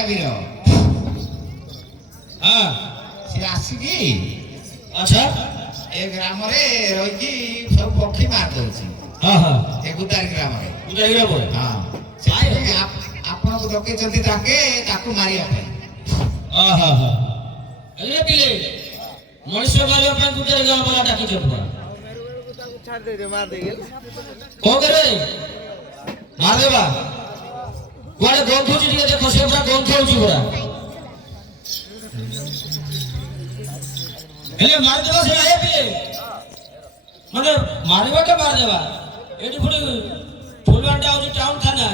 ଆବିର ହଁ ସେ ଆସିକି ଆଚ୍ଛା ଏ ଗ୍ରାମରେ ରହିକି ସବୁ ପକ୍ଷୀ ମାର ଦଉଛି। ହଁ ହଁ ଏ ଗୁଦାରୀ ଗ୍ରାମରେ ହଁ ସେଥିପାଇଁ ଆପଣଙ୍କୁ ଡକେଇଛନ୍ତି ତାକୁ ମାରିବା ପାଇଁ। ହଁ ହଁ ହେଲେ ପିଲେ ମଣିଷ ମାରିବା ପାଇଁ ଗୁଜାରି ଗାଁ ବାଲା ଡାକିଛନ୍ତି ପରା କଣ करे ମାରିଦେବା କୁଆଡେ ଗନ୍ଧୁଛି ଟିକେ ଦେଖ ସେ ପୁରା ଗନ୍ଧଉଛି ପୁରା ହେଲେ ମାରିଦେବା ସେ ଆଏ ପିଲେ ମାନେ ମାରିବାଟା ମାରିଦେବା ଏଠି ପୁଣି ଫୁଲବାଣୀଟା ହଉଛି ଟାଉନ ଥାନା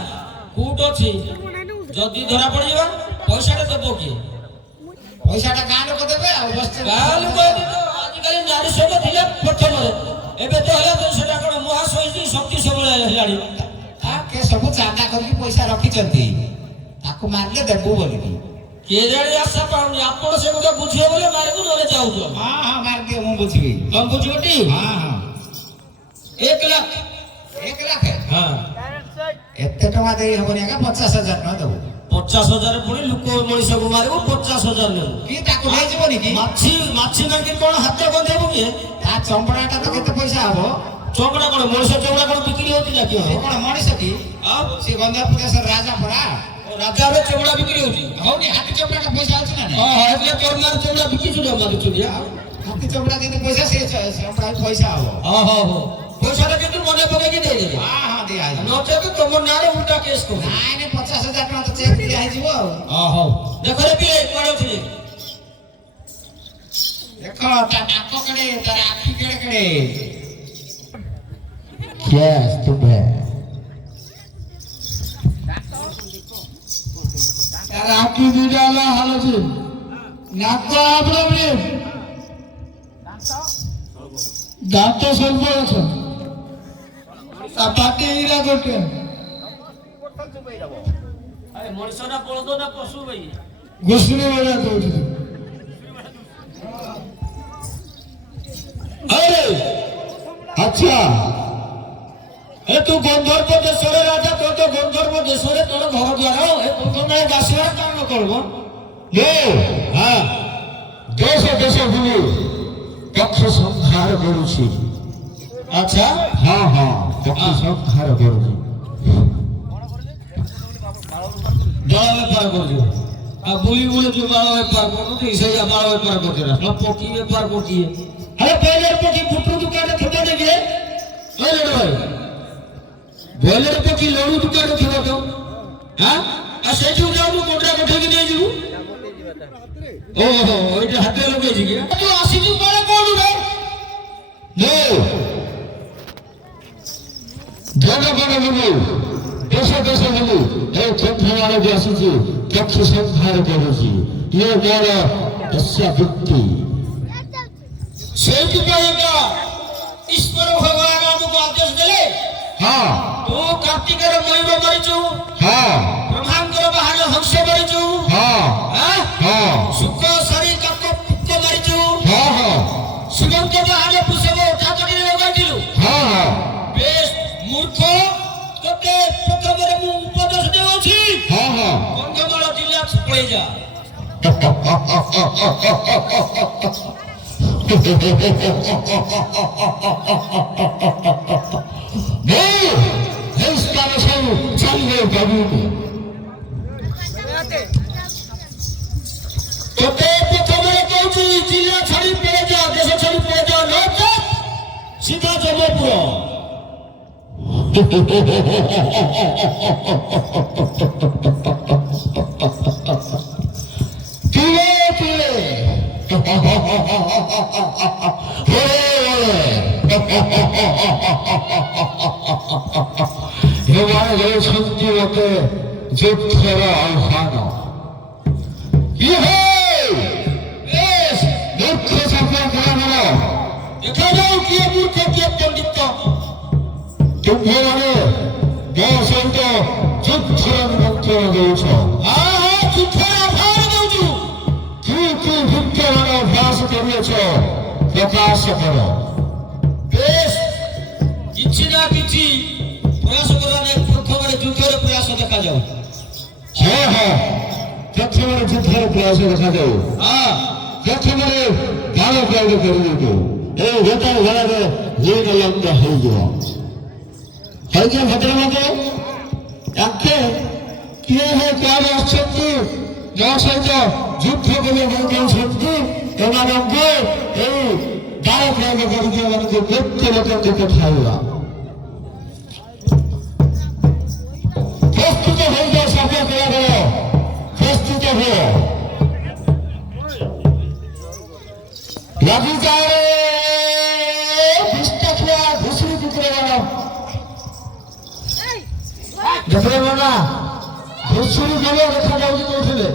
କୋର୍ଟ ଅଛି ଯଦି ଧରା ପଡିଯିବା ପଇସାଟା ଦେବ କିଏ? ପଇସାଟା ଗାଁ ଲୋକ ଦେବେ ଆଉ ଗାଁ ଲୋକ ଆଜିକାଲି ନାରୀ ସଭ୍ୟ ଥିଲେ ପ୍ରଥମରେ ଏବେ ତ ହେଲା ସେଟା କଣ ମହାଶୟ ଶକ୍ତି ସବୁବେଳେ ହେଲାଣି ତାକେ ସବୁ ଚାନ୍ଦା କରିକି ପଇସା ରଖିଛନ୍ତି ତାକୁ ମାରିଲେ ଦେବୁ ବୋଲିକି କେଜାଣି ଆଶା ପାଉନି ଆପଣ ସେ କଥା ବୁଝିବେ ବୋଲେ ମାରିକୁ ନହେଲେ ଯାଉଛ। ହଁ ହଁ ମାରିଦିଅ ମୁଁ ବୁଝିବି ତମ ବୁଝିବଟି? ହଁ ହଁ 1 ଲାଖ 1 ଲାଖ ହଁ ଏତେ ଟଙ୍କା ଦେଇ ହବନି ଆଜ୍ଞା 50,000 ଟଙ୍କା ଦେବୁ। 50,000 ପୁଣି ଲୋକ ମଣିଷକୁ ମାରିବୁ 50,000 ନେବୁ କି ତାକୁ ନେଇଯିବନି କି? ମାଛି ମାଗି କଣ ହାତ ବନ୍ଧେଇବୁ କି? ତା ଚମ୍ପଡାଟା ତ କେତେ ପଇସା ହବ? ଚମଡ଼ା କଣ ମଣିଷ ଚମଡ଼ା କଣ ବିକ୍ରି ହଉଛି ନା କି? ସେ କଣ ମଣିଷ କି? ସେ ଗଞ୍ଜାମ ପ୍ରଦେଶର ରାଜା ପରା ରାଜାର ଚମଡ଼ା ବିକ୍ରି ହଉଛି ହଉନି ହାତୀ ଚମ୍ପଡାଟା ପଇସା ଅଛି ନା? ହଁ ହେଲେ ତୋର ଚମଡ଼ା ବିକିଛୁ ନା ମାରୁଛୁ ହାତୀ ଚମ୍ପଡା ଯଦି ପଇସା ସେ ଚମ୍ପଡା ପଇସା ହବ। ହଉ ପଇସାଟା କିନ୍ତୁ ମନେ ପକେଇକି ଦେଇଦେବେ। ହଁ ହଁ ଦିଆଯିବ ନଚେତ ତମ ନାଁରେ ଉଲ୍ଟା କେସ୍ କର। ନାଇଁ 50,000 ଟଙ୍କା ତ ଚେକ୍ ଦିଆଯିବ ଆଉ। ହଉ ଦେଖ ରେ ପିଲେ କୁଆଡେ ଅଛି ଦେଖ ତା ନାକ କେଡେ ତାର ଆଖି କେଡେ କେଡେ Yes, too bad. তার আঁকি দুইটা হলো হালছি নাক আপনি দাঁত স্বল্প আছে তা পাটি ইরা করতে মଣିষটা বলদ না পশু ভাই ঘুষনি বেড়া করছে আচ্ছা এ তু গন্ধর্ব দেশরে রাজা তোর তো গন্ধর্ব দেশরে তোর ঘর দ্বার এ প্রথমে গাছিবার কাম করব হ্যাঁ দেশে দেশে গুলি পক্ষ সংহার করুছি। আচ্ছা হ্যাঁ হ্যাঁ পক্ষ সংহার করুছি বড় ব্যাপার করছো আর বুলি বলে তুই বড় ব্যাপার করো ঠিক সেই বড় ব্যাপার করছে না সব পকি ব্যাপার করছি আরে বয়লের পকি ফুটু দোকানে খেতে দেখে ওই লড় ভাই বয়লের পকি লড়ু দোকানে খেতে তো হ্যাঁ আর সেইটু যাবো কোটরা কোঠেকি নিয়ে যাবো ওহো ওইটা হাতে লগেছি কি তুই আসিছু বড় কোন রে জগ জগ গুলি দেশে দেশে গুলি এই চন্দ্রমানে যে আসিছি পক্ষ সংহার করুছি ইয়ে বড় দস্যা ব্যক্তি সেইটুকাই এটা ঈশ্বর ভগবান আমাকে আদেশ দিলে হ্যাঁ তু কার্তিকের ময়ূর মারিছু হ্যাঁ ব্রহ্মাঙ্গর বাহারে হংস মারিছু হ্যাঁ হ্যাঁ হ্যাঁ শুক্র সারি কাক পুক্ক মারিছু হ্যাঁ হ্যাঁ শ্রীমন্ত বাহারে পুষব ঠাকুরের লগাইছিলু হ্যাঁ হ্যাঁ বেশ মূর্খ তোকে প্রথমে মু উপদেশ দেওছি হ্যাঁ হ্যাঁ কন্ধমাল জিল্লা পড়ে যা এই স্থানে সব চালিয়ে যাবি তোকে প্রথমে কৌছি জিল্লা ছাড়ি পড়ে যা দেশ ছাড়ি পড়ে যা নচেত সিধা জমপুর তুলে তুলে এবার রয়েছেন ওকে যুদ্ধের আহ্বান মূর্খ চাপা করে বলো দেখা যাও কি মূর্খ কি পণ্ডিত ତୁମ୍ଭେମାନେ ମୋ ସହିତ ଯୁଦ୍ଧର ନିମନ୍ତ୍ରଣ ଦେଉଛ ଯୁଦ୍ଧର ଆହ୍ୱାନ ଦେଉଛୁ କି କି ବିଦ୍ୟମାନ ଅଭ୍ୟାସ କରୁଅଛ ପ୍ରକାଶ କର ବେଶ କିଛି ନା କିଛି ପ୍ରୟାସ କରିବା ପ୍ରଥମରେ ଯୁଦ୍ଧର ପ୍ରୟାସ ଦେଖାଯାଉ ହଁ ହଁ ଉଦ୍ଧାର ପ୍ରୟାସ ଦେଖାଯାଉ। ପ୍ରଥମରେ ଗାଳ ପ୍ରୟୋଗ କରିବାକୁ ଏଇ ଗୋଟାଏ ଘରରେ ଲିଙ୍ଗ ଲଙ୍ଗ ହେଇଯିବ। ହେଇଯିବ ଭଦ୍ରଲୋକ ତାଙ୍କେ କିଏ ହେ କୁଆଡ଼େ ଆସୁଛନ୍ତି ମୋ ସହିତ ଯୁଦ୍ଧ କରିବାକୁ ଦେଉଛନ୍ତି ଏମାନଙ୍କୁ ଏଇ ଗାଳ ପ୍ରୟୋଗ କରିକି ଏମାନଙ୍କୁ ମୃତ୍ୟୁ ଲୋକଙ୍କୁ ପଠାଇବା। ପ୍ରସ୍ତୁତ ହୋଇଯାଅ ସବୁ ପିଲାଙ୍କର ପ୍ରସ୍ତୁତ ହୁଅ ଲାଗିଯାଏ ବିଷ୍ଠାଖିଆ ଘୁଷୁରି କୁକୁରମାନ ଦେଖିବ ନା ଘୁଷୁରି ଜଳିଆ ଦେଖାଯାଉଛି କହୁଥିଲେ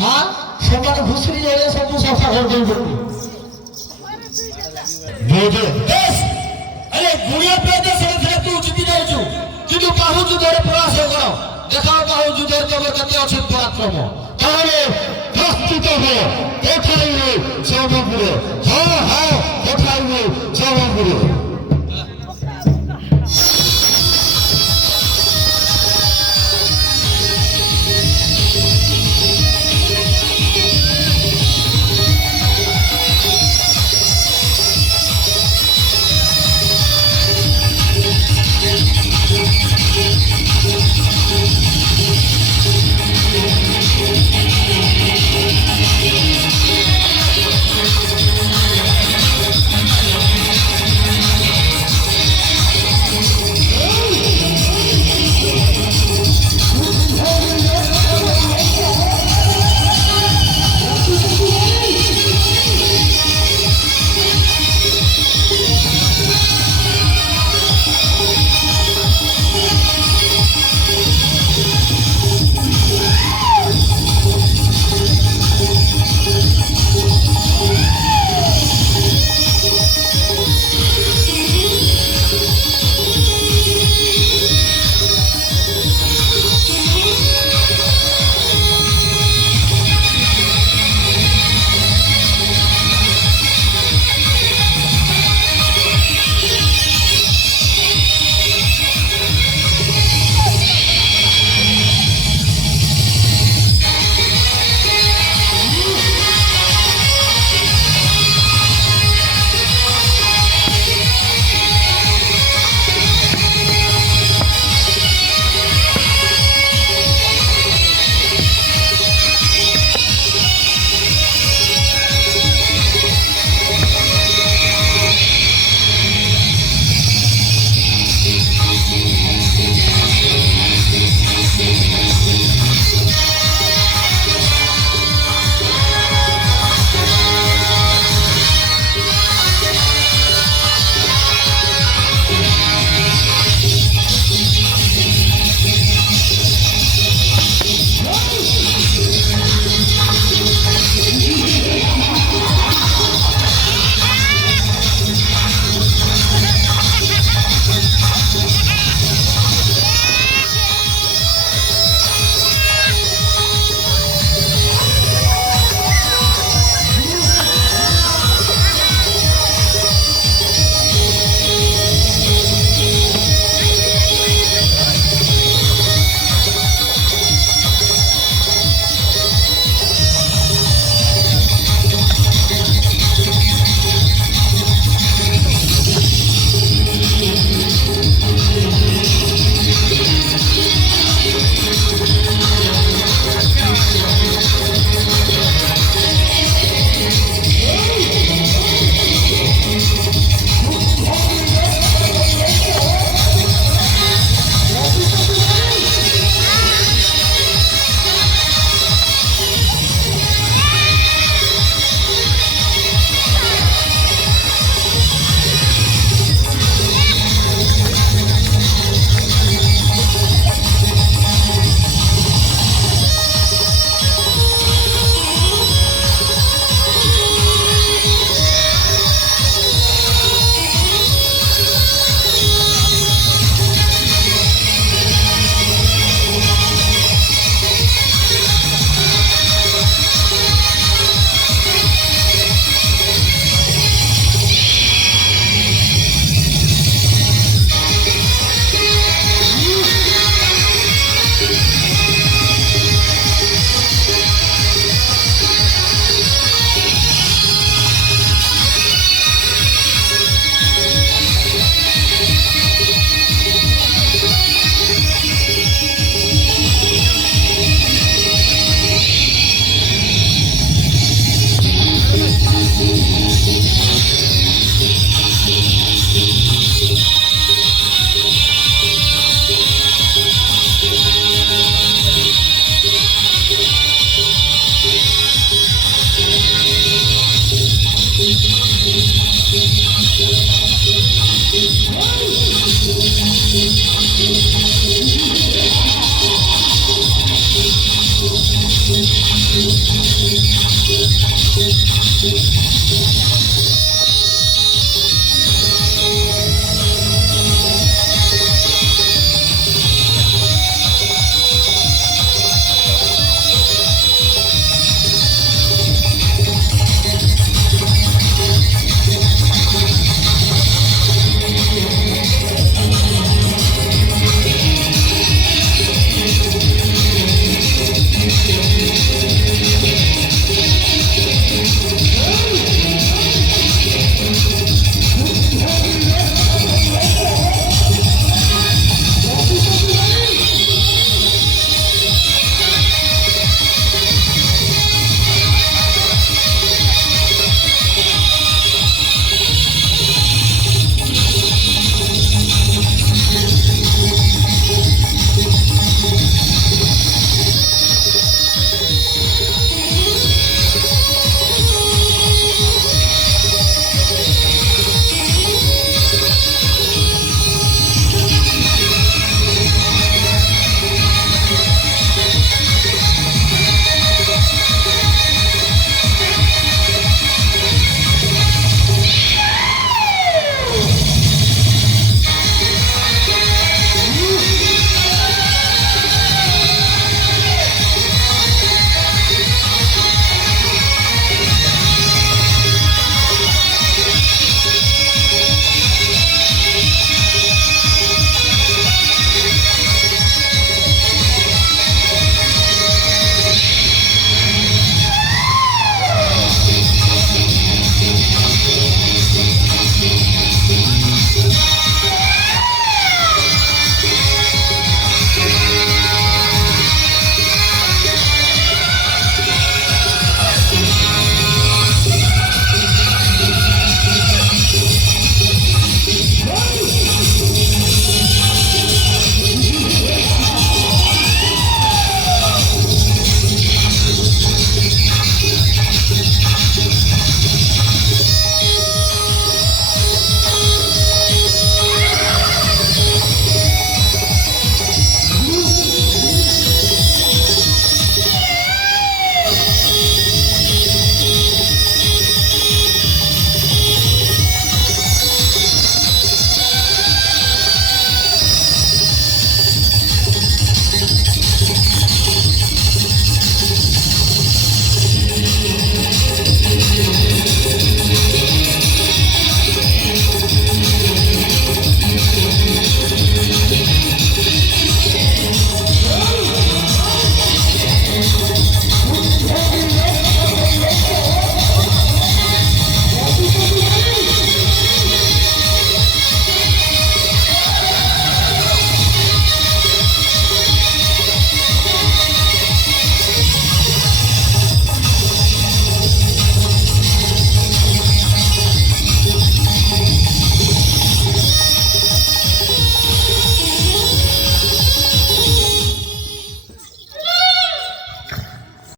ହଁ ସେମାନେ ଘୁଷୁରି ଜଳିଆ ସବୁ ସଫା କରିଦେଉଛନ୍ତି। अरे गुड़िया प्रदेश में तू जीती जाऊँ କିନ୍ତୁ ବାହୁ ଯୁଦ୍ଧରେ ପ୍ରୟାସ କର ଦେଖାଅ ବାହୁ ଯୁଦ୍ଧରେ ତମର କେତେ ଅଛି ପରାକ୍ରମ। ତାହେଲେ ପ୍ରସ୍ତୁତ ହୁଅ ପଠାଇବେ ସୋମପୁର। ହଁ ହଁ ପଠାଇବେ ସୋମପୁର।